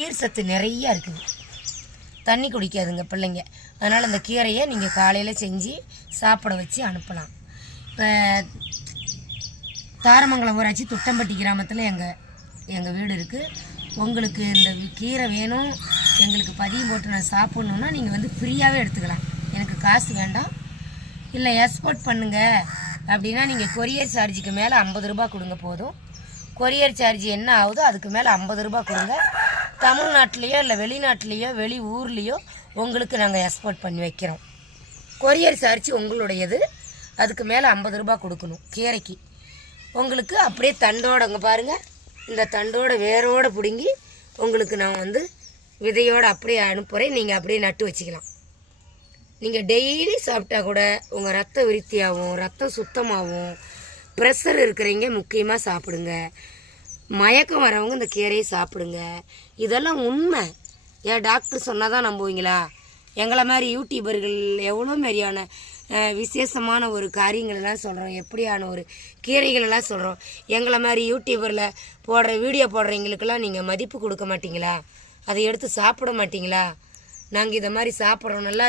நீர் சத்து நிறைய இருக்குது. தண்ணி குடிக்காதுங்க பிள்ளைங்க. அதனால் அந்த கீரையை நீங்கள் காலையில் செஞ்சு சாப்பிட வச்சு அனுப்பலாம். இப்போ தாரமங்கலம் ஊராட்சி துட்டம்பட்டி கிராமத்தில் எங்கள் எங்கள் வீடு இருக்குது உங்களுக்கு இந்த கீரை வேணும் எங்களுக்கு பதியம் போட்டு நான் சாப்பிட்ணுன்னா நீங்கள் வந்து ஃப்ரீயாகவே எடுத்துக்கலாம். எனக்கு காசு வேண்டாம். இல்லை எக்ஸ்போர்ட் பண்ணுங்கள் அப்படின்னா நீங்கள் கொரியர் சார்ஜுக்கு மேலே ஐம்பது ரூபா கொடுங்க போதும். கொரியர் சார்ஜ் என்ன ஆகுதோ அதுக்கு மேலே ஐம்பது ரூபா கொடுங்க. தமிழ்நாட்டிலேயோ இல்லை வெளிநாட்டிலேயோ வெளி ஊர்லேயோ உங்களுக்கு நாங்கள் எக்ஸ்போர்ட் பண்ணி வைக்கிறோம். கொரியர் சார்ஜ் உங்களுடையது. அதுக்கு மேலே ஐம்பது ரூபாய் கொடுக்கணும் கீரைக்கு. உங்களுக்கு அப்படியே தண்டோட அங்கே பாருங்கள் இந்த தண்டோட வேரோடு பிடுங்கி உங்களுக்கு நான் வந்து விதையோடு அப்படியே அனுப்புகிறேன் நீங்கள் அப்படியே நட்டு வச்சுக்கலாம். நீங்கள் டெய்லி சாப்பிட்டா கூட உங்கள் ரத்த விருத்தியாகவும் ரத்தம் சுத்தமாகவும் ப்ரெஷர் இருக்கிறவங்க முக்கியமாக சாப்பிடுங்க. மயக்கம் வரவங்க இந்த கீரையை சாப்பிடுங்க. இதெல்லாம் உண்மை. ஏன் டாக்டர் சொன்னால் தான் நம்புவீங்களா? எங்களை மாதிரி யூடியூபர்கள் எவ்வளோ மாதிரியான விசேஷமான ஒரு காரியங்களெல்லாம் சொல்கிறோம் எப்படியான ஒரு கீரைகளெல்லாம் சொல்கிறோம் எங்களை மாதிரி யூடியூபரில் போடுற வீடியோ போடுறவங்களுக்கெல்லாம் நீங்கள் மதிப்பு கொடுக்க மாட்டிங்களா? அதை எடுத்து சாப்பிட மாட்டிங்களா? நாங்கள் இதை மாதிரி சாப்பிட்றோம். நல்லா